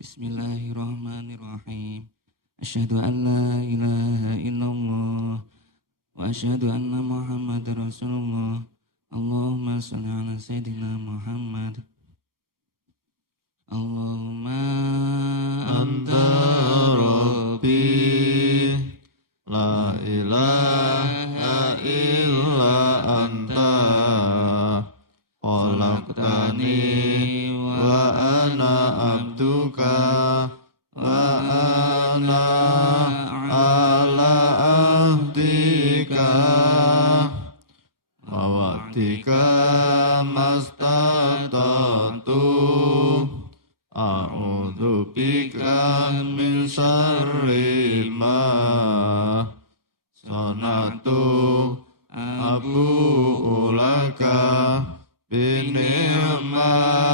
Bismillahirrahmanirrahim. Asyhadu an la ilaha illallah wa asyhadu anna Muhammadar Rasulullah. Allahumma shalli ala sayyidina Muhammad. Allahumma Anta Rabbi La ilaha illa anta Khalaqtani wa ana abduka wa ana ala ahdika wa wa'dika mastata'tu a'udzu bika min syarri ma sanatu abu'u laka bi ni'matika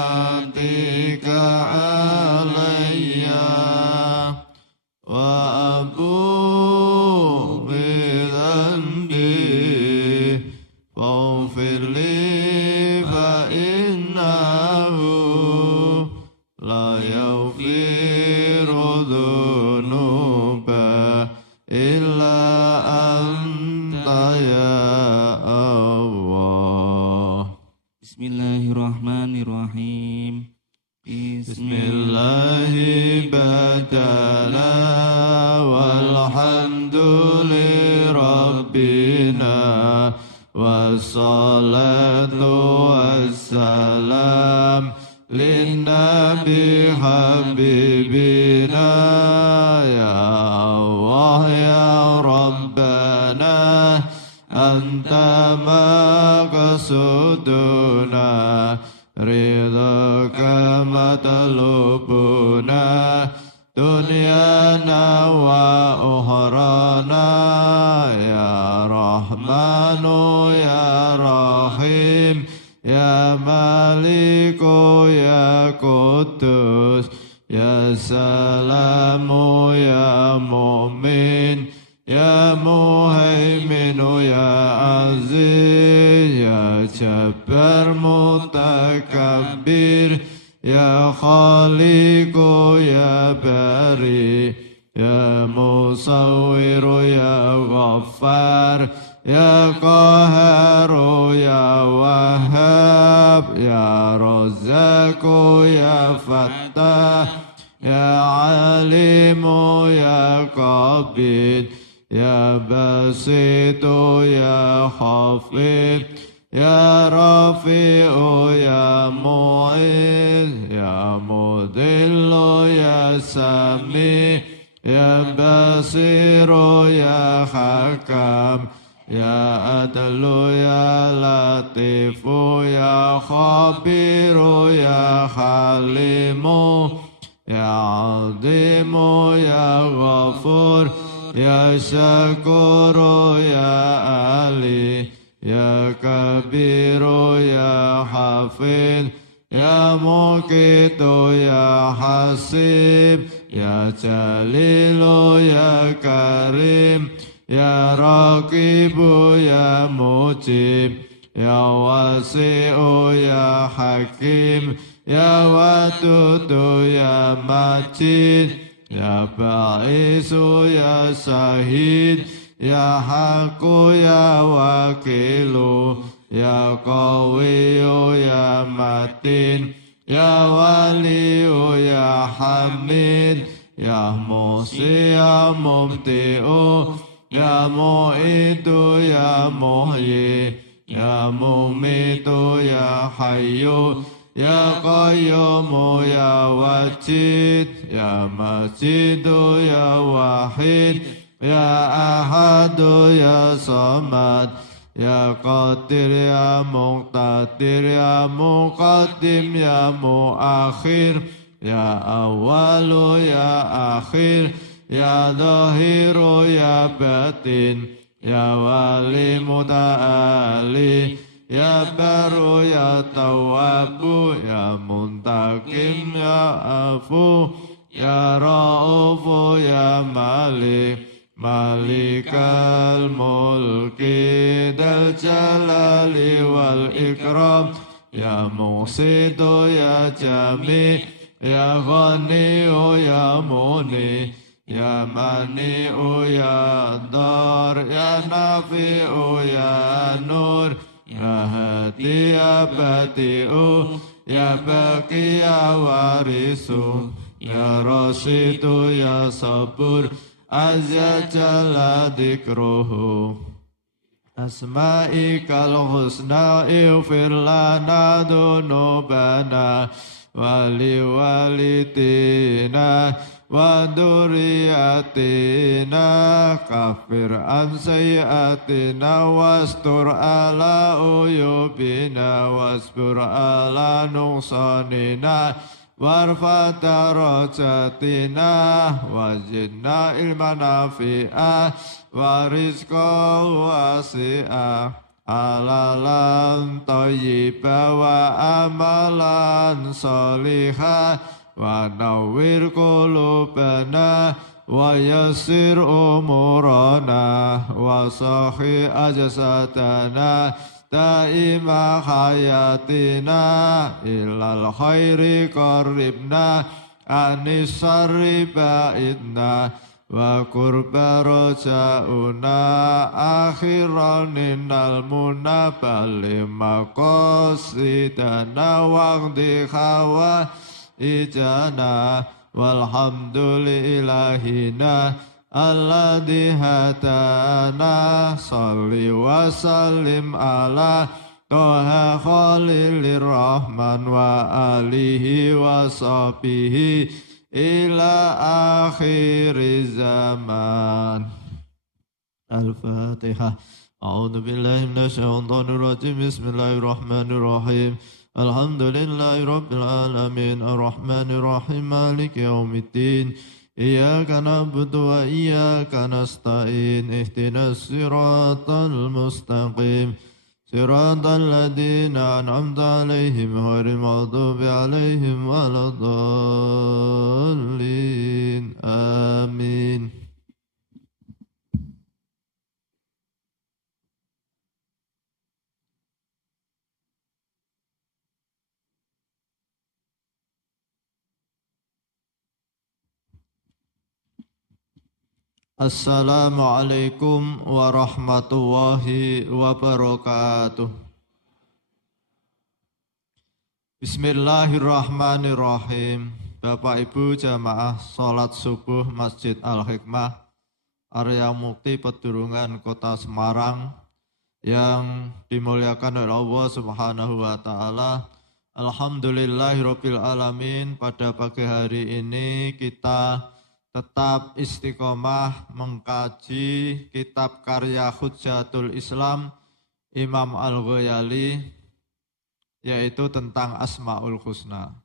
alayya wa abu'u bi dhanbi faghfir li fa innahu la yaghfiru dzunuba illa anta ya Allah. Bismillahirrahmanirrahim. Bismillahi badana walhamduli rabbina wassalatu wassalam linnabi habibina ya Allah ya Rabbana anta maqsuduna ridhaka matlubuna dunyana wa ukhrana ya Rahmanu ya Rahim ya Maliku ya Qudus ya Salamu ya Mu'min ya Muhaiminu ya Aziz ya Jabbar Mutakabbir ya Khaliqu ya Bari ya Musawwiru ya Ghaffar ya Qaharu ya Wahhab ya Razzaqu ya Fattah ya Alimu ya Qabid ya Basitu ya Khafid ya Rafi'u ya Mu'iz ya Mudillu ya Sami ya Basiru ya Hakam ya Adlu ya Latifu ya Khabiru ya Halimu ya Azimu ya Ghafur ya Syakuru ya Ali ya Kabiru ya Hafid ya Muqitu ya Hasib ya Jalilu ya Karim ya Raqibu ya Mujib ya Wasi'u ya Hakim ya Wadudu ya Majid ya Ba'isu ya Syahid ya Haqqu ya Wakilu ya Qawiyu ya Matin ya Waliyu ya Hamid ya Muhsi ya Mubti'u ya Mu'idu ya Muhyi ya Mumitu ya Hayyu ya Qayyumu ya Wajid ya Majidu ya Wahid ya Ahadu ya Samad ya Qadir ya Muqtadir ya Muqaddim ya Muakhir ya Awalu ya Akhir ya Zahiru ya Batin ya Wali Muta'ali ya Baru ya Tawwabu ya Muntakim ya Afu ya Ra'ufu ya Malik Malikal Mulki Dal Jalali wal Ikram ya Muqsitu ya Jami Ya Ghaniyu Ya Muni Ya Mani'u Ya Dar Ya Nafi'u Ya Nur Ya Hadi Ya Bati'u Ya Baqi Ya Warisu Ya Rasidu Ya Sabur Azza Jalla Dikruhu Asma'ikal husna ighfir lana dunubana wali walitina wa duriyatina kafir an sayyatina wastur ala uyubina wasbur ala nuqsanina warfa darajatina wazidna ilman nafi'ah wa rizqa wasi'ah halalan thayyiba wa amalan salihah wa nawwir qulubana wa yassir umurana wa sahhi ajsadana daima hayatina ilal khairi qaribna anis syarri ba'idna wa qurba rojauna akhiran innal munabali maqasidana waqdi khawa ijana walhamdulillahina alladhi hatana salli wa sallim ala toha khalilir rahman wa alihi wa sahbihi ila akhir zaman. Al-Fatihah. A'udzu billahi minasyaitonir rajim. Bismillahirrahmanirrahim. Alhamdulillahi rabbil alamin arrahmanir rahim maliki yaumiddin. Iyyaka na'budu wa iyyaka nasta'in. Ihdinas siratal mustaqim. Siratal ladzina an'amta 'alaihim ghairil maghdubi 'alaihim waladdallin. Amin. Assalamualaikum warahmatullahi wabarakatuh. Bismillahirrahmanirrahim. Bapak Ibu jamaah salat subuh Masjid Al-Hikmah Arya Mukti Pedurungan Kota Semarang yang dimuliakan oleh Allah Subhanahu wa taala. Alhamdulillahirabbil alamin. Pada pagi hari ini kita tetap istiqomah mengkaji kitab karya Hujjatul Islam Imam Al-Ghazali, yaitu tentang Asmaul Husna.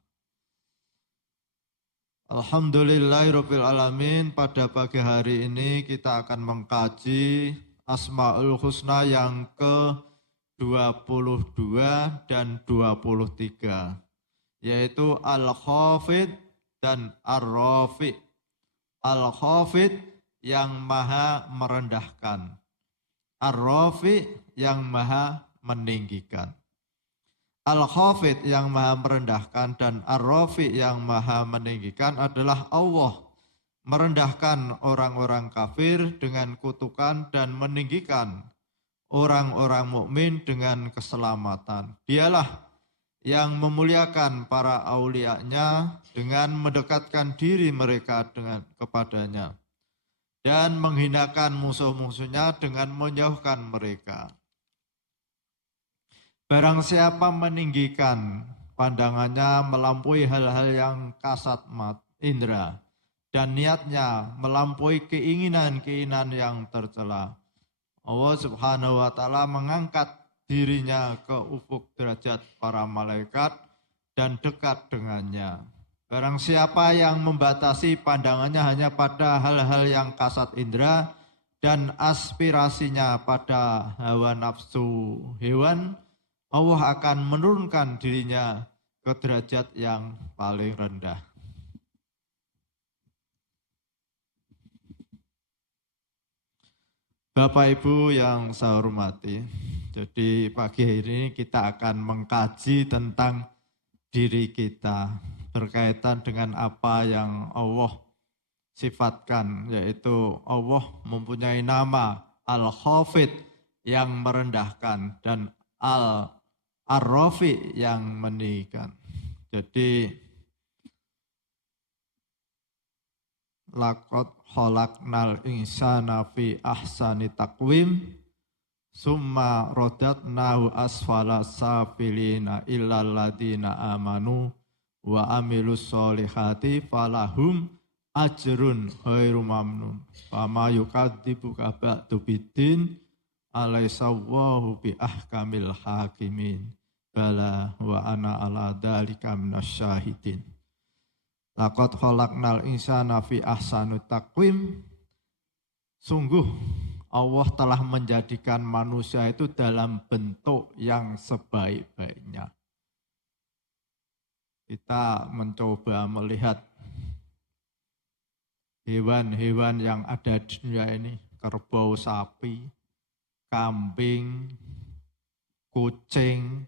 Alhamdulillahirabbil alamin. Pada pagi hari ini kita akan mengkaji Asmaul Husna yang ke-22 dan 23, yaitu Al-Khafid dan Ar-Rafi'. Al-Khafid yang maha merendahkan, Ar-Rafi yang maha meninggikan. Al-Khafid yang maha merendahkan dan Ar-Rafi yang maha meninggikan adalah Allah merendahkan orang-orang kafir dengan kutukan dan meninggikan orang-orang mukmin dengan keselamatan. Dialah yang memuliakan para aulianya dengan mendekatkan diri mereka kepadanya dan menghinakan musuh-musuhnya dengan menjauhkan mereka. Barang siapa meninggikan pandangannya melampaui hal-hal yang kasat indera dan niatnya melampaui keinginan-keinginan yang tercela, Allah Subhanahu wa taala mengangkat dirinya ke ufuk derajat para malaikat dan dekat dengannya. Barang siapa yang membatasi pandangannya hanya pada hal-hal yang kasat indera dan aspirasinya pada hawa nafsu hewan, Allah akan menurunkan dirinya ke derajat yang paling rendah. Bapak Ibu yang saya hormati, jadi pagi hari ini kita akan mengkaji tentang diri kita. berkaitan dengan apa yang Allah sifatkan, yaitu Allah mempunyai nama Al-Khafid yang merendahkan dan Ar-Rafi yang meninggikan. Jadi laqad khalaqnal insana fi ahsani taqwim summa radatnahu asfala safilina illal ladina amanu wa amilus solihati falahum ajrun khairu mamnun fama yukadzibuka ba'du biddin alaisawwahu bi ahkamil hakimin bala wa ana ala dzalika minasyahidin. Laqad khalaqnal insana fi ahsani taqwim. Sungguh Allah telah menjadikan manusia itu dalam bentuk yang sebaik-baiknya. Kita mencoba melihat hewan-hewan yang ada di dunia ini, kerbau, sapi, kambing, kucing,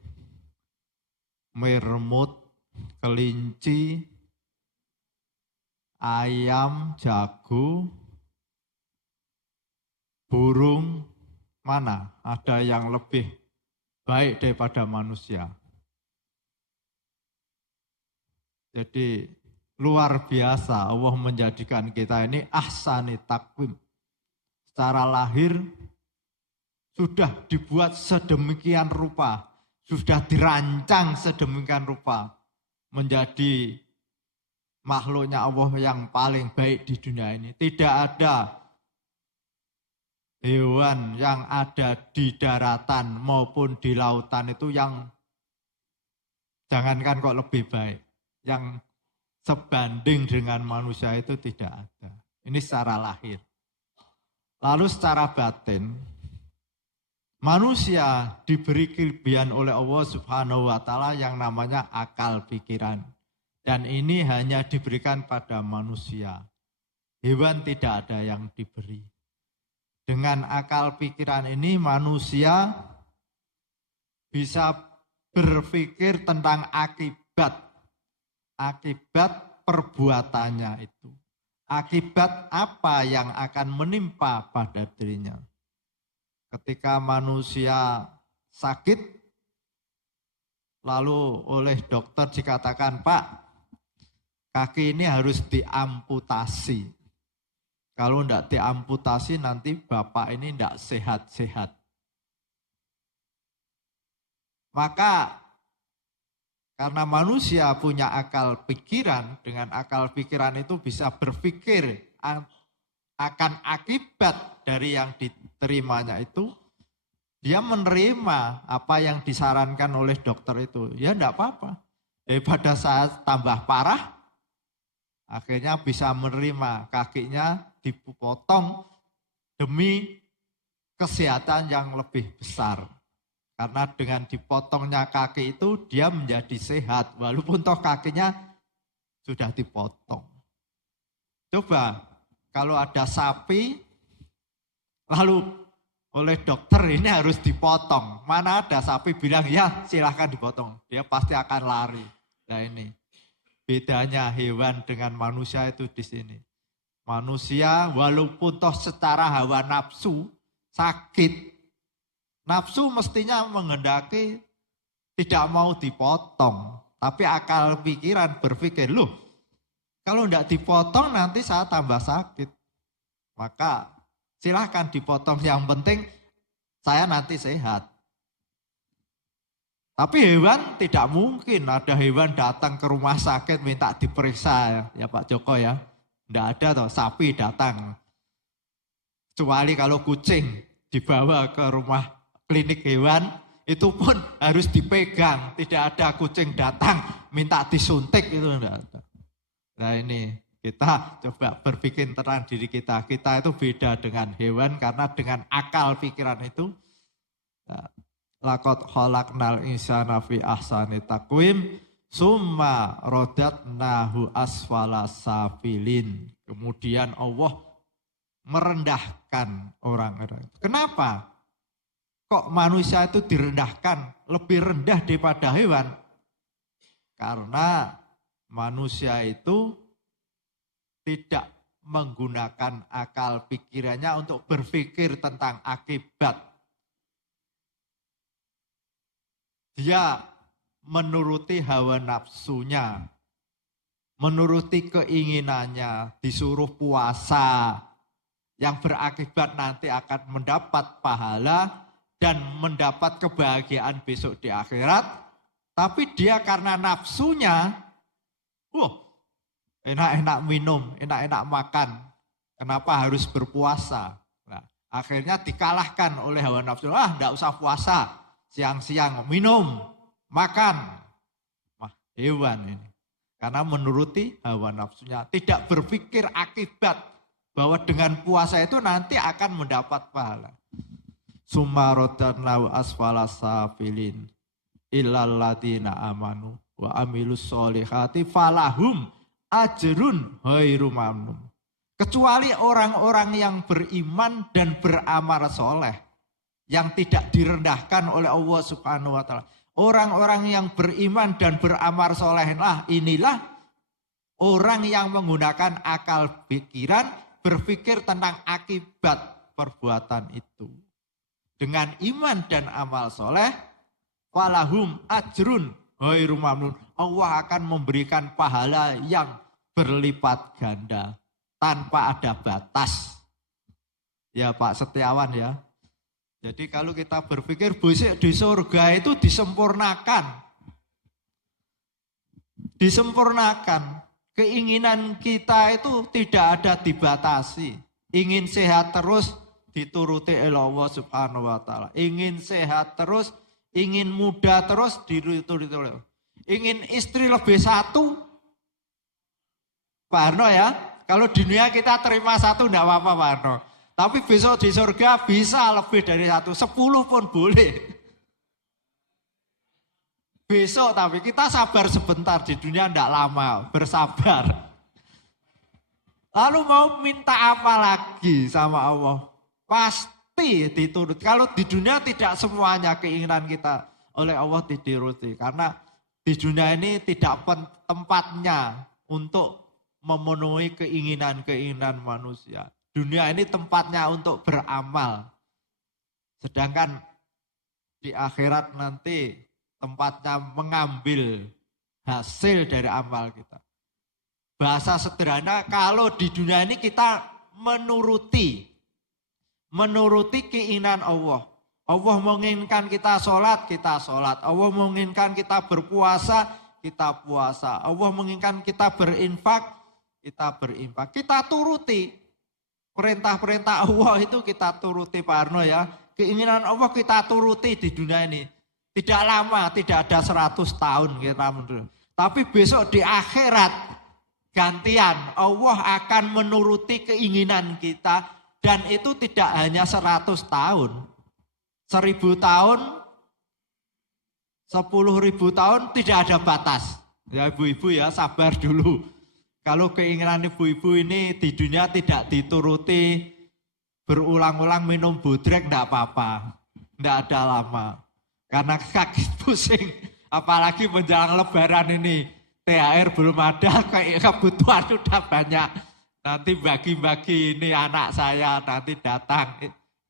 mermut, kelinci, ayam, jago, burung, mana ada yang lebih baik daripada manusia. Jadi luar biasa Allah menjadikan kita ini ahsani taqwim. Secara lahir sudah dibuat sedemikian rupa, sudah dirancang sedemikian rupa menjadi makhluknya Allah yang paling baik di dunia ini. Tidak ada hewan yang ada di daratan maupun di lautan itu yang jangankan kok lebih baik, yang sebanding dengan manusia itu tidak ada. Ini secara lahir. Lalu secara batin, manusia diberi kelebihan oleh Allah Subhanahu wa Ta'ala yang namanya akal pikiran. Dan ini hanya diberikan pada manusia. Hewan tidak ada yang diberi. Dengan akal pikiran ini manusia bisa berpikir tentang akibat perbuatannya itu. Akibat apa yang akan menimpa pada dirinya. Ketika manusia sakit, lalu oleh dokter dikatakan, Pak, kaki ini harus diamputasi. Kalau tidak diamputasi nanti bapak ini tidak sehat-sehat. Maka karena manusia punya akal pikiran, dengan akal pikiran itu bisa berpikir akan akibat dari yang diterimanya itu, dia menerima apa yang disarankan oleh dokter itu. Ya tidak apa-apa. Daripada saat tambah parah, akhirnya bisa menerima kakinya dipotong demi kesehatan yang lebih besar. Karena dengan dipotongnya kaki itu dia menjadi sehat walaupun toh kakinya sudah dipotong. Coba kalau ada sapi lalu oleh dokter ini harus dipotong. Mana ada sapi bilang ya silahkan dipotong. Dia pasti akan lari. Nah ini bedanya hewan dengan manusia itu di sini. Manusia walaupun toh secara hawa nafsu sakit, nafsu mestinya menghendaki tidak mau dipotong. Tapi akal pikiran berpikir, loh kalau tidak dipotong nanti saya tambah sakit. Maka silahkan dipotong, yang penting saya nanti sehat. Tapi hewan tidak mungkin ada hewan datang ke rumah sakit minta diperiksa ya Pak Joko ya. Tidak ada toh, sapi datang. Kecuali kalau kucing dibawa ke rumah klinik hewan, itu pun harus dipegang. Tidak ada kucing datang minta disuntik, itu tidak ada. Nah ini kita coba berpikir tentang diri kita. Kita itu beda dengan hewan karena dengan akal pikiran itu. Laqad khalaqnal insana fi ahsani taqwim summa radatnahu asfala safilin. Kemudian Allah merendahkan orang-orang. Kenapa? Kok manusia itu direndahkan lebih rendah daripada hewan? Karena manusia itu tidak menggunakan akal pikirannya untuk berpikir tentang akibat. Dia menuruti hawa nafsunya, menuruti keinginannya, disuruh puasa yang berakibat nanti akan mendapat pahala dan mendapat kebahagiaan besok di akhirat. Tapi dia karena nafsunya, enak-enak minum, enak-enak makan, kenapa harus berpuasa? Nah, akhirnya dikalahkan oleh hawa nafsu. Enggak usah puasa, siang-siang minum, makan. Wah, hewan ini. Karena menuruti hawa nafsunya, tidak berpikir akibat bahwa dengan puasa itu nanti akan mendapat pahala. Sumarodanau asfalasafilin illal ladina amanu wa amilus solihati falahum ajrun ghairu mamnun. Kecuali orang-orang yang beriman dan beramal soleh, yang tidak direndahkan oleh Allah Subhanahu wa ta'ala. Orang-orang yang beriman dan beramal soleh inilah orang yang menggunakan akal pikiran, berpikir tentang akibat perbuatan itu. Dengan iman dan amal soleh, falahum ajrun ghairu mamnun. Allah akan memberikan pahala yang berlipat ganda tanpa ada batas. Ya Pak Setiawan ya. Jadi kalau kita berpikir besok di surga itu disempurnakan. Disempurnakan. Keinginan kita itu tidak ada dibatasi. Ingin sehat terus dituruti oleh Allah Subhanahu wa ta'ala. Ingin sehat terus, ingin muda terus dituruti oleh Allah. Ingin istri lebih satu, Pak Arno ya. Kalau di dunia kita terima satu enggak apa-apa Pak Arno. Tapi besok di surga bisa lebih dari satu, 10 pun boleh. Besok tapi kita sabar sebentar, di dunia enggak lama, bersabar. Lalu mau minta apa lagi sama Allah? Pasti diturut. Kalau di dunia tidak semuanya keinginan kita oleh Allah dituruti. Karena di dunia ini tidak tempatnya untuk memenuhi keinginan-keinginan manusia. Dunia ini tempatnya untuk beramal. Sedangkan di akhirat nanti tempatnya mengambil hasil dari amal kita. Bahasa sederhana, kalau di dunia ini kita menuruti keinginan Allah. Allah menginginkan kita sholat, kita sholat. Allah menginginkan kita berpuasa, kita puasa. Allah menginginkan kita berinfak, kita berinfak. Kita turuti perintah-perintah Allah itu, kita turuti Pak Arno ya. Keinginan Allah kita turuti di dunia ini. Tidak lama, tidak ada 100 tahun kita menurut. Tapi besok di akhirat gantian, Allah akan menuruti keinginan kita, dan itu tidak hanya 100 tahun. 1000 tahun, 10.000 tahun, tidak ada batas. Ya ibu-ibu ya, sabar dulu. Kalau keinginan ibu-ibu ini di dunia tidak dituruti, berulang-ulang minum bodrek enggak apa-apa. Enggak ada lama. Karena kaki pusing, apalagi menjelang lebaran ini. THR belum ada, kayak kebutuhan sudah banyak. Nanti bagi-bagi ini anak saya, nanti datang,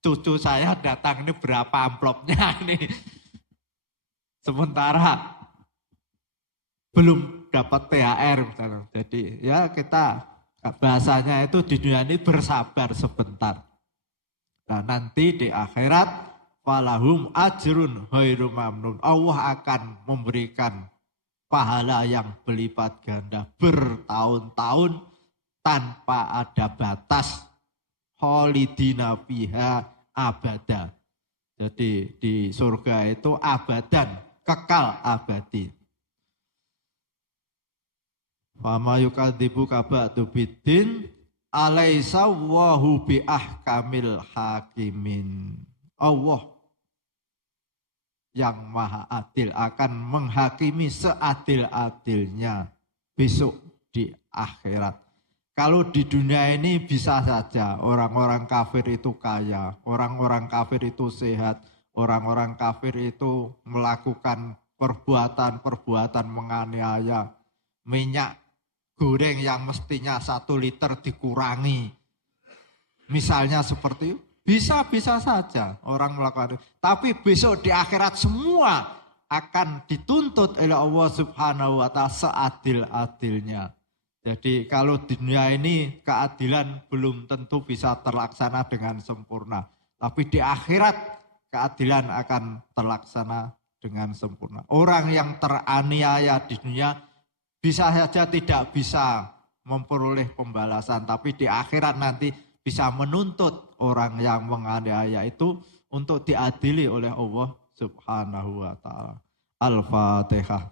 cucu saya datang, ini berapa amplopnya ini. Sementara belum dapat THR. Jadi ya kita, bahasanya itu di dunia ini bersabar sebentar. Nah nanti di akhirat, falahum ajrun ghairu mamnun. Allah akan memberikan pahala yang berlipat ganda bertahun-tahun tanpa ada batas. Khalidina fiha abada. Jadi di surga itu abadan, kekal abadi. Fama yukadzibuka ba'du biddin alaisa wahu bi ahkamil hakimin. Allah yang maha adil akan menghakimi seadil-adilnya besok di akhirat. Kalau di dunia ini bisa saja orang-orang kafir itu kaya, orang-orang kafir itu sehat, orang-orang kafir itu melakukan perbuatan-perbuatan menganiaya. minyak goreng yang mestinya 1 liter dikurangi. Misalnya seperti itu, bisa saja orang melakukan itu. Tapi besok di akhirat semua akan dituntut oleh Allah Subhanahu wa Ta'ala seadil-adilnya. Jadi kalau di dunia ini keadilan belum tentu bisa terlaksana dengan sempurna. Tapi di akhirat keadilan akan terlaksana dengan sempurna. Orang yang teraniaya di dunia bisa saja tidak bisa memperoleh pembalasan. Tapi di akhirat nanti bisa menuntut orang yang menganiaya itu untuk diadili oleh Allah Subhanahu wa Ta'ala. Al-Fatihah.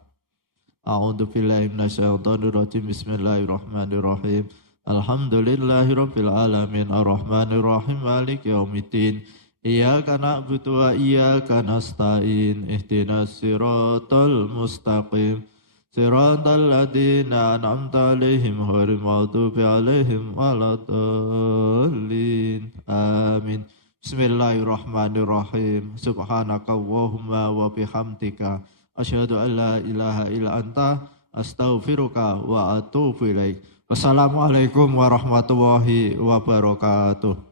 A'udzu billahi minasyaitonir rajim. Bismillahirrahmanirrahim. Alhamdulillahirabbil alamin arrahmanir rahim maliki yaumiddin. Iyyaka na'budu wa iyyaka nasta'in. Ihdinas siratal mustaqim. Siratal ladzina an'amta 'alaihim ghairil maghdubi 'alaihim waladdallin. Amin. Bismillahirrahmanirrahim. Subhanakallahumma wa bihamdika asyhadu an la ilaha illa anta astaghfiruka wa atubu ilaik. Wassalamualaikum warahmatullahi wabarakatuh.